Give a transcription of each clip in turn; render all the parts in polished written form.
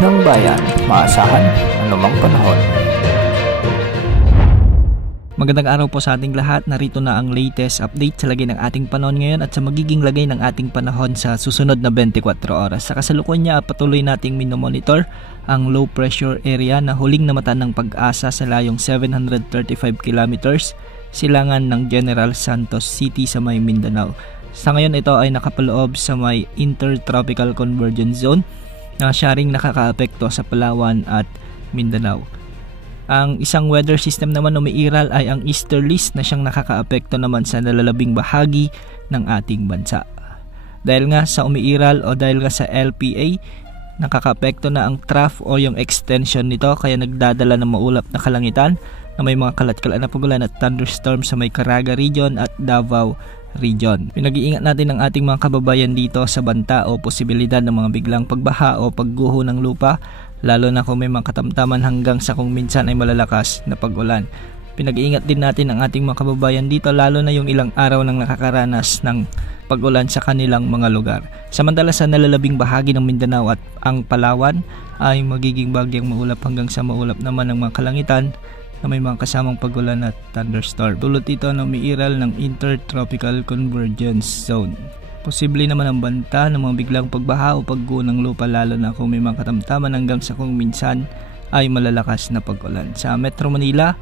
ng bayan, maasahan anumang panahon. Magandang araw po sa ating lahat. Narito na ang latest update sa lagay ng ating panahon ngayon at sa magiging lagay ng ating panahon sa susunod na 24 oras. Sa kasalukuyan niya, patuloy nating minomonitor ang low pressure area na huling namatan ng Pag-asa sa layong 735 kilometers silangan ng General Santos City sa may Mindanao. Sa ngayon, ito ay nakapaloob sa may Intertropical Convergence Zone na siya ring nakakaapekto sa Palawan at Mindanao. Ang isang weather system naman umiiral ay ang easterlies na siyang nakakaapekto naman sa nalalabing bahagi ng ating bansa. Dahil nga sa umiiral o dahil nga sa LPA, nakakaapekto na ang trough o yung extension nito kaya nagdadala ng maulap na kalangitan na may mga kalat-kalat na pagulan at thunderstorm sa may Caraga region at Davao region. Pinag-iingat natin ang ating mga kababayan dito sa banta o posibilidad ng mga biglang pagbaha o pagguho ng lupa, lalo na kung may mga katamtaman hanggang sa kung minsan ay malalakas na pag-ulan. Pinag-iingat din natin ang ating mga kababayan dito, lalo na yung ilang araw nang nakakaranas ng pag-ulan sa kanilang mga lugar. Samantala sa nalalabing bahagi ng Mindanao at ang Palawan ay magiging bagyang maulap hanggang sa maulap naman ng mga kalangitan na may mga kasamang pag-ulan at thunderstorm. Dulot ito na umiiral ng Intertropical Convergence Zone. Posible naman ang banta ng mga biglang pagbaha o pagguho ng lupa, lalo na kung may mga katamtaman hanggang sa kung minsan ay malalakas na pag-ulan. Sa Metro Manila,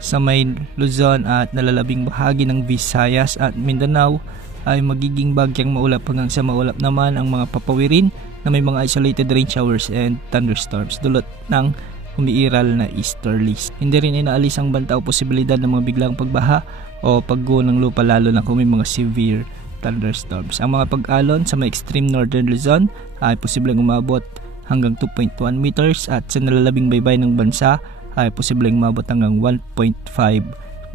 sa may Luzon at nalalabing bahagi ng Visayas at Mindanao ay magiging bagyang maulap hanggang sa maulap naman ang mga papawirin na may mga isolated rain showers and thunderstorms dulot ng umiiral na easterlies. Hindi rin inaalis ang banta o posibilidad ng mga biglang pagbaha o pagguho ng lupa, lalo na kung may mga severe thunderstorms. Ang mga pag-alon sa may extreme northern Luzon ay posibleng umabot hanggang 2.1 meters at sa nalalabing baybay ng bansa ay posibleng umabot hanggang 1.5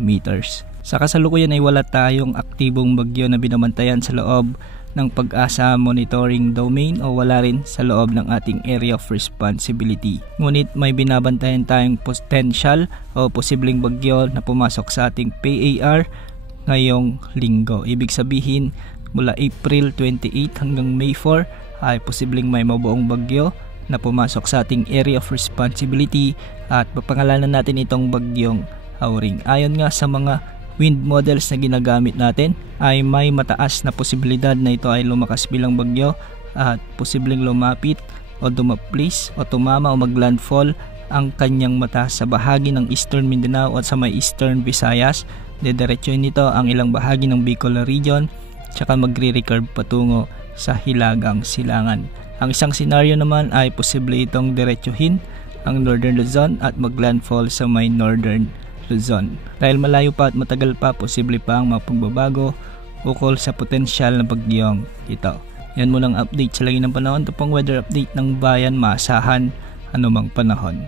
meters. Sa kasalukuyan ay wala tayong aktibong bagyo na binabantayan sa loob ng Pag-asa monitoring domain o wala rin sa loob ng ating area of responsibility. Ngunit may binabantayan tayong potential o posibleng bagyo na pumasok sa ating PAR ngayong linggo. Ibig sabihin, mula April 28 hanggang May 4 ay posibleng may mabuong bagyo na pumasok sa ating area of responsibility at papangalanan natin itong bagyong Hauring. Ayon nga sa mga wind models na ginagamit natin ay may mataas na posibilidad na ito ay lumakas bilang bagyo at posibleng lumapit o dumaplis o tumama o maglandfall ang kanyang mata sa bahagi ng Eastern Mindanao at sa may Eastern Visayas. Dediretsuhin nito ang ilang bahagi ng Bicol region tsaka magre-recurve patungo sa Hilagang Silangan. Ang isang senaryo naman ay posible itong diretsuhin ang Northern Luzon at maglandfall sa may Northern Luzon. Dahil malayo pa at matagal pa, posible pa ang mga pagbabago ukol sa potensyal na bagyong ito. Yan muna ang update sa lagi ng panahon. Ito pang weather update ng bayan, maasahan anumang panahon.